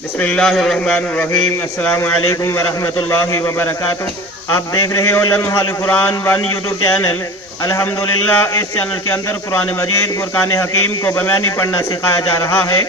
बिस्मिल्लाहिर्रहमानिर्रहीम। अस्सलाम वालेकुम वरहमतुल्लाहि वबरकातुह। आप देख रहे हो लम्हाल कुरान वन यूट्यूब चैनल। अल्हम्दुलिल्लाह इस चैनल के अंदर कुरान मजीद फुरकान हकीम को बयानी पढ़ना सिखाया जा रहा है।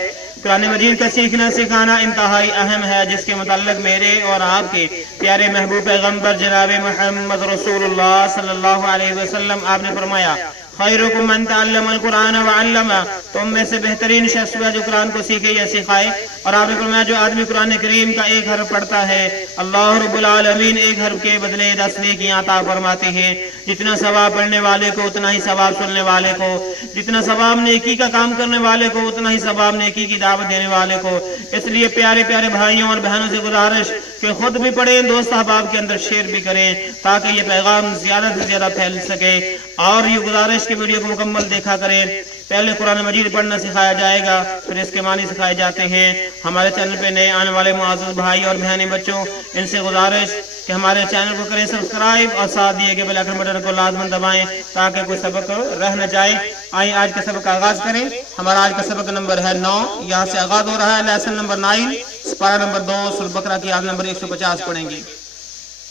कुरान मजीद का सीखना सिखाना इंतहाई अहम है, जिसके मुताल्लिक मेरे और आपके प्यारे महबूब पैगम्बर जनाब मुहम्मद रसूलुल्लाह सल्लल्लाहु अलैहि वसल्लम आपने फरमाया, खैरुकुम मन तअल्लमल कुरान व अल्लमा, तुम में से बेहतरीन शख्स हुआ जो कुरान को सीखे या सिखाए। और आपने फरमाया, जो आदमी कुरान करीम का एक हर्फ पढ़ता है, अल्लाह रब्बुल आलमीन एक हर्फ के बदले 10 नेकियां अता फरमाते हैं। जितना सवाब पढ़ने वाले को उतना ही सवाब सुनने वाले को, जितना सवाब नेकी का काम करने वाले को उतना ही सवाब नेकी की दावत देने वाले को। इसलिए प्यारे प्यारे भाइयों और बहनों से गुजारिश कि खुद भी पढ़ें, दोस्त अहबाब के अंदर शेयर भी करें, ताकि ये पैगाम ज्यादा से ज्यादा फैल सके। और ये गुजारिश के वीडियो को मुकम्मल देखा करें। पहले कुरान मजीद पढ़ना सिखाया जाएगा, फिर इसके मानी सिखाए जाते हैं। हमारे चैनल पे नए आने वाले मुआज़्ज़िज़ भाई और बहनें बच्चों, इनसे गुजारिश कि हमारे चैनल को करें सब्सक्राइब और साथ दिए गए बेल आइकन बटन को लाजमन दबाएं, ताकि कोई सबक रह न जाए। आइए आज का सबक का आगाज करें। हमारा आज का सबक नंबर है 9। यहाँ से आगाज हो रहा है लेसन नंबर 9, पारा नंबर 2, सूरह बकरा की आयत नंबर 150 पढ़ेंगे।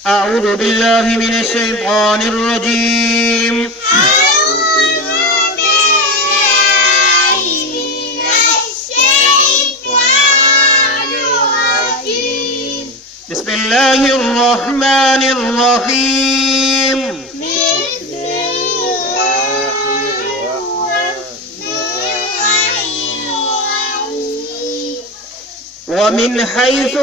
अऊज़ु बिल्लाहि मिनश शैतानिर रजीम। बिस्मिल्लाहिर रहमानिर रहीम। ومن حيث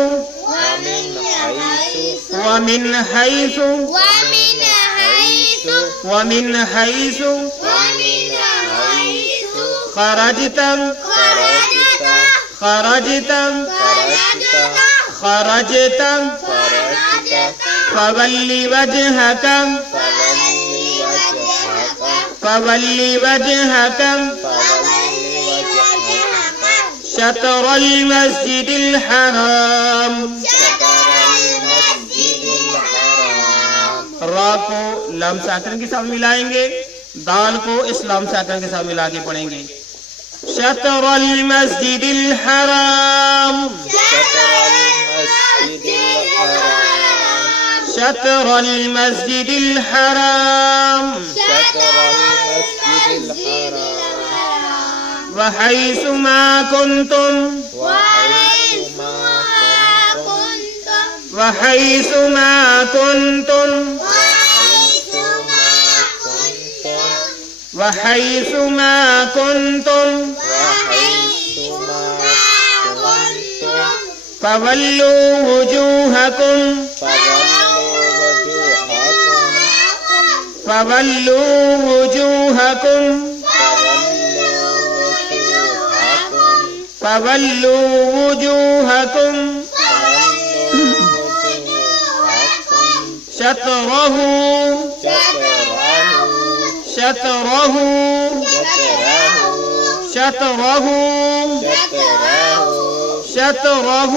خرجت فول وجهك شطر المسجد الحرام۔ را کو لام ساکن کے ساتھ ملائیں گے، دال کو اس لام ساکن کے ساتھ ملا کے پڑھیں گے۔ شطر المسجد الحرام، شطر المسجد الحرام، وحيث ما كنتم فولوا وجوهكم شطره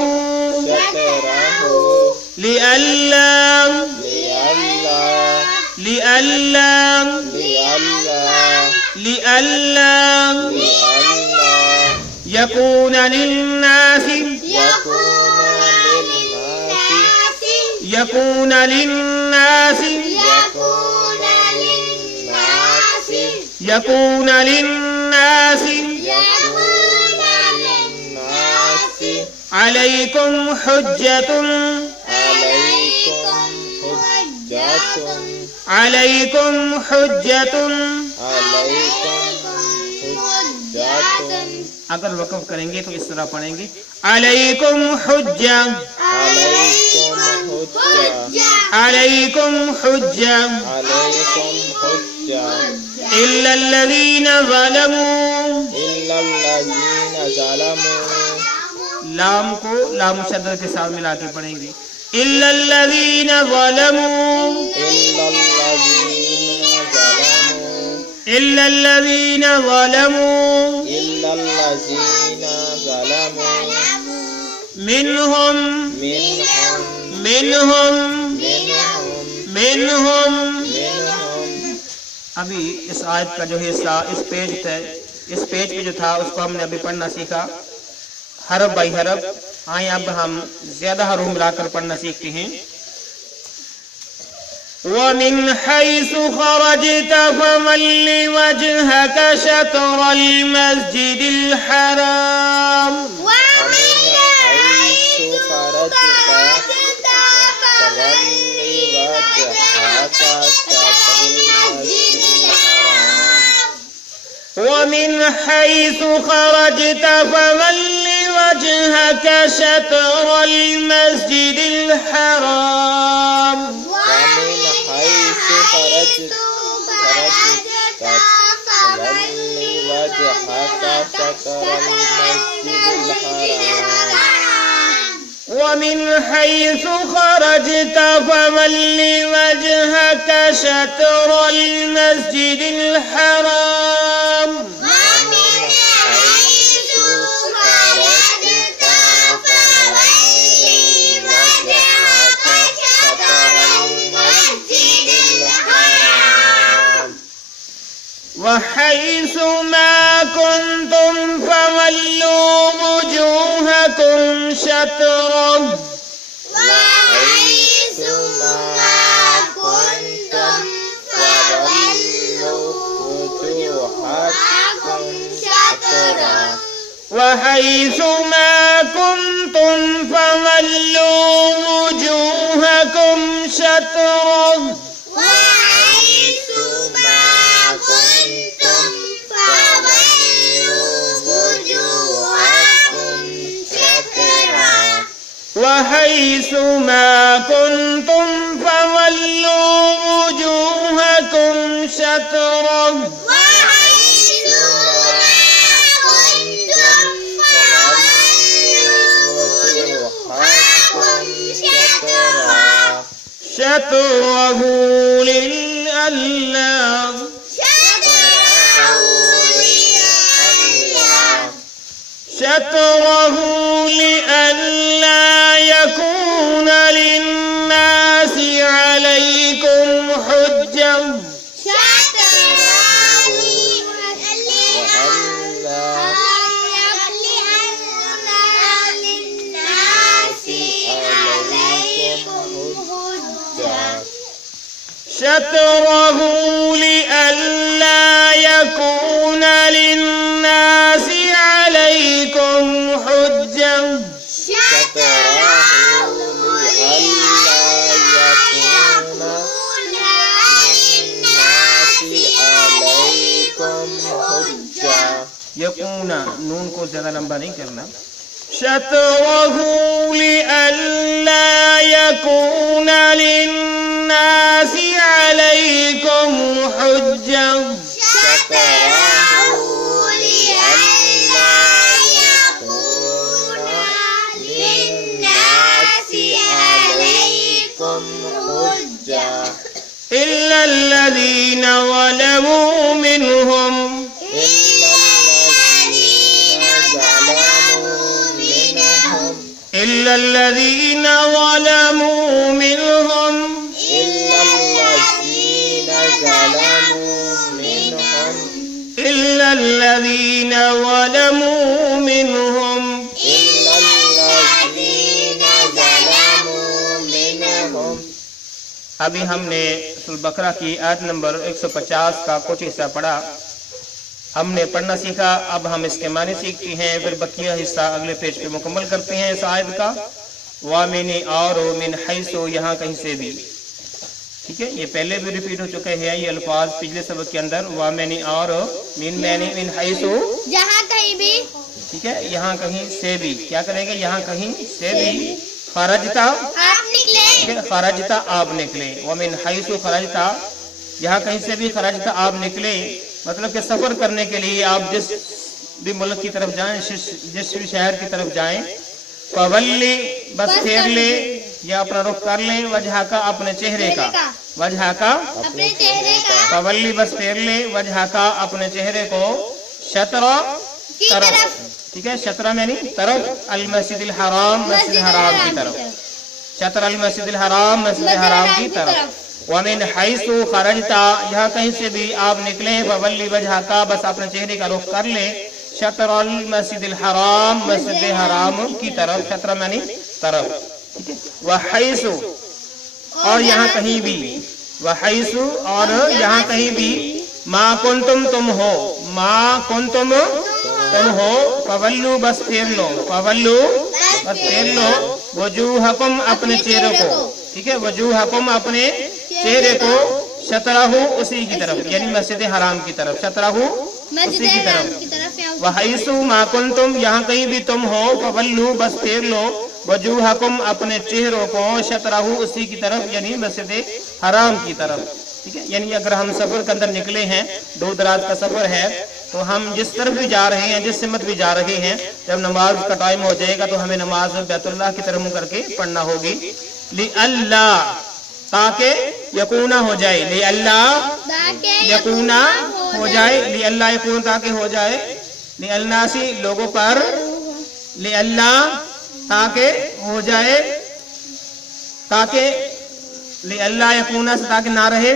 لئلا يكون للناس عليكم حجة اگر وقف کریں گے تو اس طرح پڑھیں گے، علیکم حجہ، الا الذین ظلموا، لام کو لام مشدد کے ساتھ ملا کے پڑھیں گے، الا الذین ظلموا، منهم ابھی اس آیت کا جو حصہ اس پیج پہ جو تھا اس کو ہم نے ابھی پڑھنا سیکھا حرف بائی حرف۔ आइए अब हम ज्यादा हरूफ मिलाकर पढ़ना सीखते हैं। वमिन हैसु खरजत फवल्लि वजहक शत्रल मस्जिदिल हराम। ومن حيث خرجت فول وجهك شطر المسجد الحرام. ومن حيث خرجت فول وجهك شطر المسجد الحرام. ومن حيث خرجت فول وجهك شطر المسجد الحرام. وحيث ما كنتم فولوا وجوهكم شطره. وحيث ما كنتم فولوا وجوهكم شطره. وحيث ما كنتم فولوا وجوهكم شطره. وحيث ما كنتم فولوا وجوهكم شطره. وحيث ما كنتم فولوا وجوهكم شطره. شطره لئلا يكون للناس عليكم حجة. شطره لئلا يكون للناس عليكم حجة. यकूना नून को ज्यादा लंबा नहीं करना। शतरहु लिअल्ला यकूना लिन्नासि अलैकुम हुज्जा। إلا الذين ظلموا منهم إلا الذين ظلموا منهم إلا الذين ظلموا منهم إلا الذين ظلموا منهم إلا الذين ظلموا منهم। अभी हमने सूरह बकरा की आयत नंबर 150 का कुछ हिस्सा पढ़ा, हमने पढ़ना सीखा। अब हम इसके माने सीखते हैं, फिर बकिया हिस्सा अगले पेज पे मुकम्मल करते हैं इस आयत का। वामिनी और मिन हैसो, यहाँ कहीं से भी, ठीक है, ये पहले भी रिपीट हो चुके हैं ये अल्फाज पिछले सबक के अंदर। वामिनी और मिन मैनी मिन हैसो, जहाँ कहीं भी, ठीक है, यहाँ कहीं से भी। क्या करेंगे? यहाँ कहीं से भी। खरजता आप निकले, खरजता आप निकले। वमिन हैसो खरजता, यहाँ कहीं से भी खरजता आप निकले, मतलब कि सफर करने के लिए आप जिस भी मुल्क की तरफ जाएं, जिस भी शहर की तरफ जाएं, फवल्ली बस फेर ले या अपना रुख कर ले, वजह का अपने चेहरे का, वजह का अपने चेहरे का, फवल्ली बस फेर ले वजह का अपने चेहरे को, शतरा तरफ, ठीक है, शतरा में नहीं तरफ, अल मस्जिदिल हराम मस्जिद हराम की तरफ, शतरा अल मस्जिदिल हराम मस्जिद हराम की तरफ। वमिन हैसु खरजता, यहाँ कहीं से भी आप निकले, फवल्ली वजह का बस अपने चेहरे का रुख कर ले, शतर अल मस्जिद हराम, मस्जिद हराम की तरफ, शतर मानी तरफ, ठीक है। वहैसु और यहाँ कहीं भी, वहैसु और यहाँ कहीं भी, मा कुंतुम तुम हो, मा कुंतुम तुम हो, फवल्लू बस फेर लो, फवल्लू बस फेर लो, वजूहकुम अपने चेहरे को, ठीक है, वजूहकुम अपने चेहरे को, शतरहु उसी की तरफ, यानी मस्जिद हराम की तरफ, शतरहु उसी की तरफ, वहैसु मा कुंतुम यहाँ कहीं भी तुम हो, फवल्लू बस फेर लो, वजूहकुम अपने चेहरों को, शतरहु उसी की तरफ, यानी मस्जिद हराम की तरफ, ठीक है। यानी अगर हम सफर के अंदर निकले हैं, दूर दराज का सफर है, तो हम जिस तरफ भी जा रहे हैं, जिस सिमत भी जा रहे हैं, जब नमाज का टाइम हो जाएगा तो हमें नमाज बैतुल्लाह की तरफ मुंह करके पढ़ना होगी। ली अल्लाह ताकि यकूना हो जाए, ली अल्लाह यकूना हो जाए, ली अल्लाह यकून ताकि हो जाए, ली अल्लासी लोगों पर, ली अल्लाह ताकि हो जाए, ताकि ली अल्लाह यकूना से ताकि ना रहे,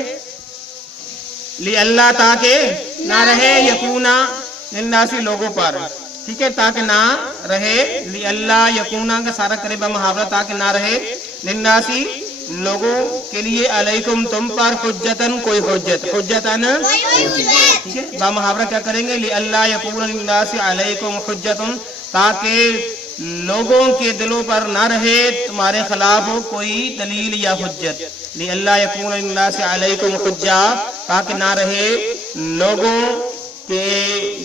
ली अल्लाह ताकि ना रहे, यकूना लिन्नासी लोगों पर, ठीक है, ताकि ना रहे, ली अल्लाह यकूना का सारा करीबा मुहावरा, ताकि ना रहे, लिन्नासी लोगों के लिए, अलैकुम तुम पर, हुज्जतन कोई हुज्जत, हुज्जतन, ठीक है, बा मुहावरा क्या करेंगे, ली अल्लाह यकून लिन्नासी अलैकुम हुज्जतन, ताकि लोगों के दिलों पर ना रहे तुम्हारे खिलाफ कोई दलील या हुज्जत, ली अल्लाह यकून लिन्नासी अलैकुम हुज्जा, ताकि ना रहे लोगों के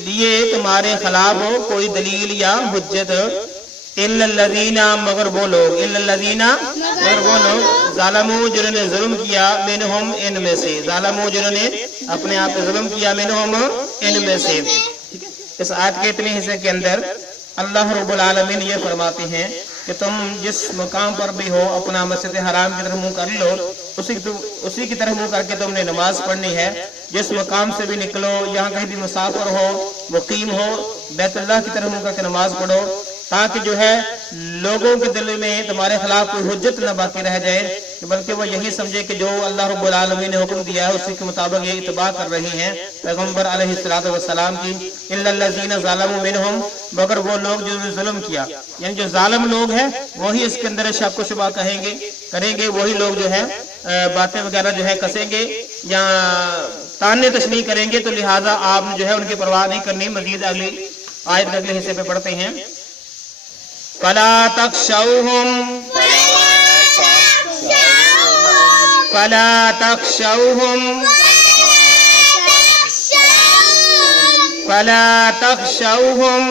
लिए तुम्हारे खिलाफ कोई दलील या हुज्जत, इल्लल्लज़ीना मगर वो लोग, इल्लल्लज़ीना मगर वो लोग, ज़ालमू जिन्होंने जुल्म किया, मिनहुम इनमें से, ज़ालमू जिन्होंने अपने आप पे जुल्म किया, मिनहुम इनमें से, ठीक है। इस आयत के इतने हिस्से के अंदर अल्लाह रब्बुल आलमीन ये फरमाते हैं कि तुम जिस मुकाम पर भी हो, अपना मस्जिद हराम की तरफ मुंह कर लो, उसी की तरफ मुंह करके तुमने नमाज पढ़नी है। जिस मुकाम से भी निकलो, यहाँ कहीं भी मुसाफिर हो, मुकीम हो, बैतुल्लाह की तरफ मुंह करके नमाज पढ़ो, ताकि जो है लोगों के दिल में तुम्हारे खिलाफ कोई हुज्जत न बाकी रह जाए, बल्कि वो यही समझे कि जो अल्लाह रब्बुल आलमीन ने हुक्म दिया है उसी के मुताबिक ये इत्तबा कर रही हैं पैगम्बर अलैहिस्सलातु वस्सलाम की। इल्लल्लज़ीना ज़लमू मिनहुम, मगर वो लोग जिन्होंने जुल्म किया, यानी जो जालिम लोग हैं वही इसके अंदर शक व शुबा करेंगे, वही लोग जो है बातें वगैरह जो है कसेंगे या ताने तशनीह करेंगे, तो लिहाजा आपने जो है उनकी परवाह नहीं करनी। मजीद अगली आयत के अगले हिस्से पे पढ़ते हैं, फला तख्शौहुम, फला तख्शौहुम, फला तख्शौहुम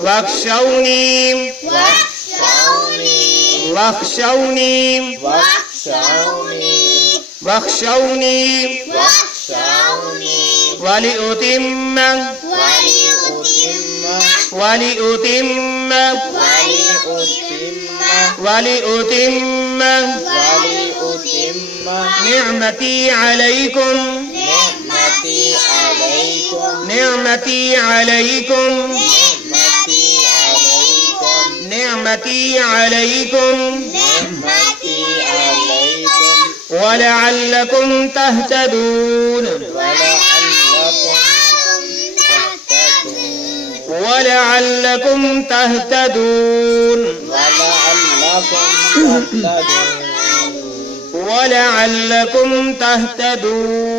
वख्शौनी, वख्शौनी, वख्शौनी वलिउतिम्म, वलिउतिम्म, वलिउतिम्म निअमती अलैकुम, निअमती अलैकुम, निअमती अलैकुम वलअल्लकुम तहतदून, वलअल्लकुम तहतदून, वलअल्लकुम तहतदून,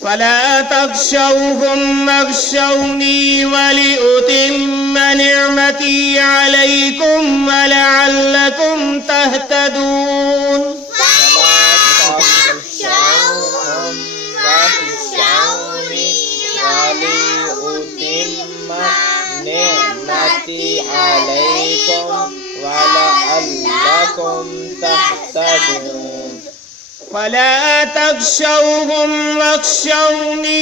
फला तख्शौहुम वख्शौनी वलिउतिम्म निअमती अलैकुम वलअल्लकुम तहतदून, फला तख्शौहुम वख्शौनी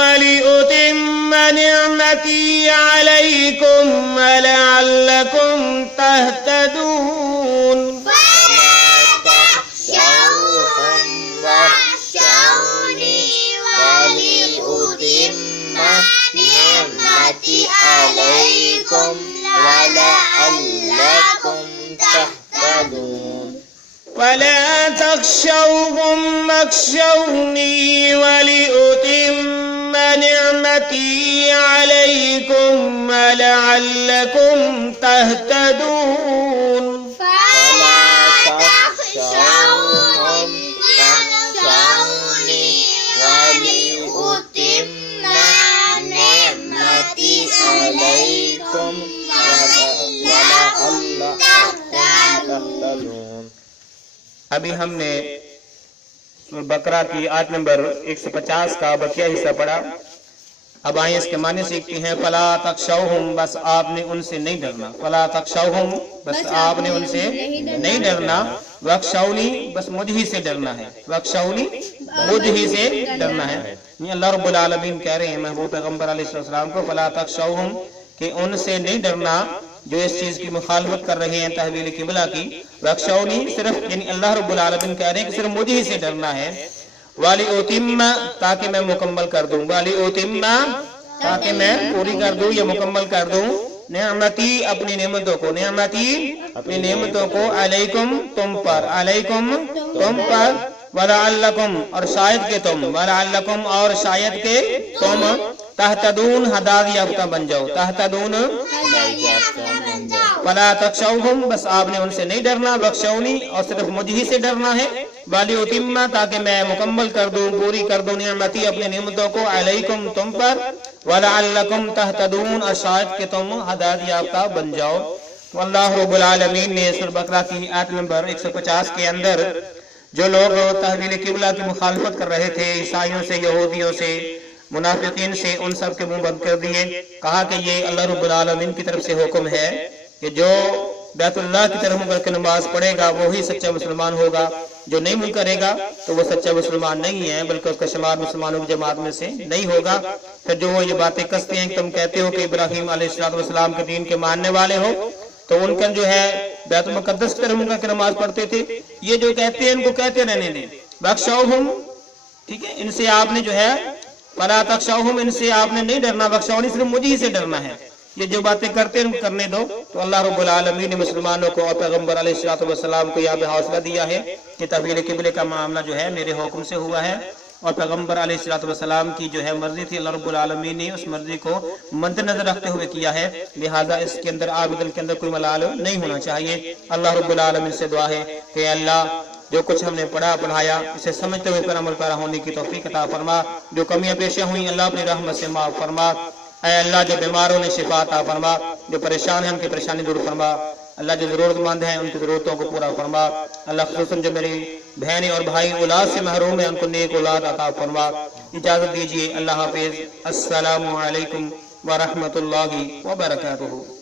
वलिउतिम्म निअमती अलैकुम वलअल्लकुम तहतदून, फला تخشوهم واخشوني ولأتم نعمتي عليكم ولعلكم تهتدون فلا تخشوهم واخشوني ولأتم نعمتي عليكم ولعلكم تهتدون. ابھی ہم نے سورہ بقرہ کی آیت نمبر 150 کا بقیہ حصہ پڑھا. اب آئیں اس کے معنی سیکھتے ہیں. فلا تخشوہم، بس آپ نے ان سے نہیں ڈرنا. فلا تخشوہم، بس آپ نے ان سے نہیں ڈرنا. واخشونی، بس مجھ ہی سے ڈرنا ہے. واخشونی، مجھ ہی سے ڈرنا ہے. یہ اللہ رب العالمین کہہ رہے ہیں محبوب پیغمبر علیہ السلام کو فلا تخشوہم، کہ ان سے نہیں ڈرنا جو اس چیز کی مخالفت کر رہے ہیں تحویل قبلہ کی. واخشونی، صرف یعنی اللہ رب العالمین کہہ رہے ہیں کہ صرف مجھ ہی سے ڈرنا ہے. وَلِأُتِمَّ، تاکہ میں مکمل کر دوں. وَلِأُتِمَّ، تاکہ میں پوری کر دوں یا مکمل کر دوں. نعمتی، اپنی نعمتوں کو. نعمتی، اپنی نعمتوں کو. علیکم، تم پر. علیکم، تم پر. وَلَعَلَّكُمْ، اور شاید کہ تم. وَلَعَلَّكُمْ، اور شاید کہ تم. تہتدون، ہدایت یافتہ بن جاؤ. تہتدون. فلا تخشوہم، بس آپ نے ان سے نہیں ڈرنا. واخشونی، اور صرف مجھ ہی سے ڈرنا ہے. وَلِأُتِمَّ، تاکہ میں مکمل کر دوں، پوری کر دوں. نعمتی، اپنے نعمتوں کو. علیکم، تم پر. وَلَعَلَّكُمْ تَهْتَدُونَ، اور شاید کہ تم ہدایت یافتہ بن جاؤ. تو اللہ رب العالمین نے سورہ بقرہ کی آیت نمبر 150 کے اندر جو لوگ تحویل قبلہ کی مخالفت کر رہے تھے، عیسائیوں سے، یہودیوں سے، منافقین سے، ان سب کے منہ بند کر دیے. کہا کہ یہ اللہ رب العالمین کی طرف سے حکم ہے کہ جو بیت اللہ کی طرف مڑ کے نماز پڑھے گا وہی سچا مسلمان ہوگا. جو نہیں منہ کرے گا تو وہ سچا مسلمان نہیں ہے، بلکہ اس کا شمار مسلمانوں کی جماعت میں سے نہیں ہوگا. پھر جو وہ یہ باتیں کستے ہیں کہ تم کہتے ہو کہ ابراہیم علیہ السلام کے دین کے ماننے والے ہو، تو ان کا جو ہے بیت المقدس کی طرف مڑ کے نماز پڑھتے تھے. یہ جو کہتے ہیں ان کو کہتے رہنے دیں. واخشوہم، ٹھیک ہے، ان سے آپ نے جو ہے فلا تخشوہم، ان سے آپ نے نہیں ڈرنا. واخشونی، صرف مجھ ہی سے ڈرنا ہے. یہ جو باتیں کرتے ہیں ان کو کرنے دو. تو اللہ رب العالمین نے مسلمانوں کو اور پیغمبر علیہ السلام کو یہاں پہ حوصلہ دیا ہے کہ تحویل قبلے کا معاملہ جو ہے میرے حکم سے ہوا ہے، اور پیغمبر علیہ السلام کی جو ہے مرضی تھی. اللہ رب العالمین نے اس مرضی کو مد نظر رکھتے ہوئے کیا ہے، لہذا اس کے اندر عابدل کے اندر کوئی ملال نہیں ہونا چاہیے. اللہ رب العالمین سے دعا ہے کہ اللہ جو کچھ ہم نے پڑھا پڑھایا اسے سمجھتے ہوئے پر عمل پیرا ہونے کی توفیق عطا فرما. جو کمیاں پیشیاں ہوئیں اللہ اپنی رحمت سے معاف فرما. اے اللہ جو بیماروں نے شفا عطا فرما، جو پریشان ہیں ان کی پریشانی دور فرما. اللہ جو ضرورت مند ہیں ان کی ضرورتوں کو پورا فرما. اللہ خصوصاً جو میری بہنیں اور بھائی اولاد سے محروم ہیں ان کو نیک اولاد عطا فرما. اجازت دیجیے. اللہ حافظ. السلام علیکم ورحمۃ اللہ وبرکاتہ.